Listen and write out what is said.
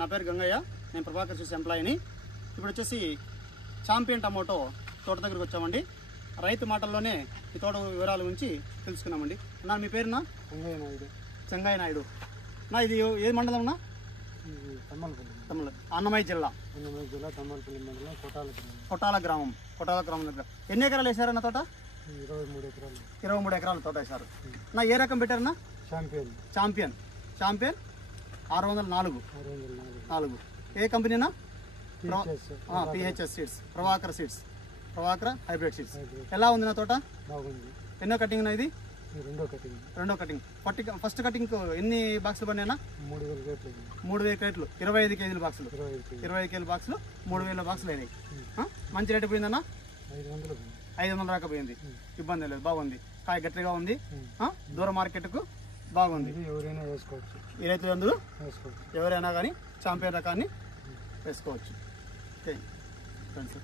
నా పేరు గంగయ్య, నేను ప్రభాకర్ సీడ్స్ ఎంప్లాయీని. ఇప్పుడు వచ్చేసి ఛాంపియన్ టమోటో తోట దగ్గరికి వచ్చామండి. రైతు మాటల్లోనే ఈ తోట వివరాల గురించి తెలుసుకున్నామండి. నా మీ పేరునా? చెంగయ్య నాయుడు. నా ఇది ఏ మండలం? నా తమిళ అన్నమయ్య జిల్లా కొట్టాల గ్రామం దగ్గర. ఎన్ని ఎకరాలు వేసారన్న తోట? 23 ఎకరాల తోట వేశారు. నా ఏ రకం పెట్టారన్నా? ఛాంపియన్ 604. ఏ కంపెనీనా? PHS seeds, Prabhakar hybrid seeds. ఎలా ఉంది నా తోట? ఎన్నో కటింగ్ నా ఇది? రెండో కటింగ్. ఫస్ట్ కటింగ్ ఎన్ని బాక్సులు పడినా? 3000 క్రేట్లు, 25 కేజీల బాక్సులు. 25 కేజీల బాక్సులు 3000 బాక్సులు అయినాయి. మంచి రేటు పోయిందన్నా? 500 దాకా పోయింది. ఇబ్బంది లేదు, బాగుంది. కాయ గట్టిగా ఉంది, దూర మార్కెట్కు బాగుంది. ఎవరైనా వేసుకోవచ్చు, ఈ రైతులు అందరూ ఎవరైనా కానీ ఛాంపియన్ రకాన్ని వేసుకోవచ్చు. Okay friends.